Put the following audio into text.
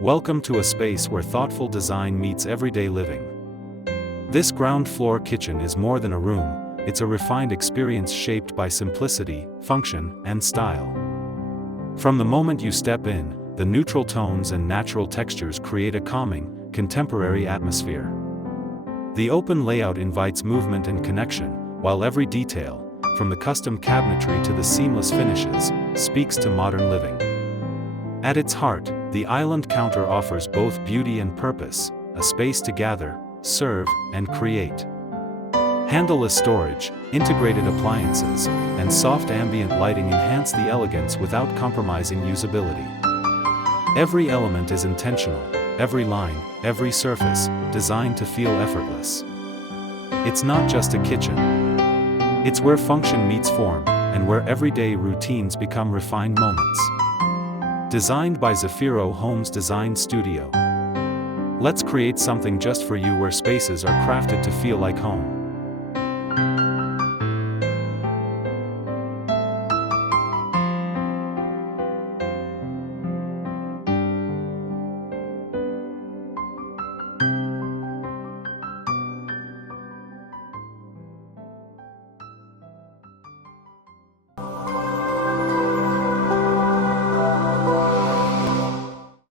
Welcome to a space where thoughtful design meets everyday living. This ground floor kitchen is more than a room, it's a refined experience shaped by simplicity, function, and style. From the moment you step in, the neutral tones and natural textures create a calming, contemporary atmosphere. The open layout invites movement and connection, while every detail, from the custom cabinetry to the seamless finishes, speaks to modern living. At its heart, the island counter offers both beauty and purpose, a space to gather, serve, and create. Handleless storage, integrated appliances, and soft ambient lighting enhance the elegance without compromising usability. Every element is intentional, every line, every surface, designed to feel effortless. It's not just a kitchen. It's where function meets form, and where everyday routines become refined moments. Designed by Zafiro Homes Design Studio. Let's create something just for you where spaces are crafted to feel like home.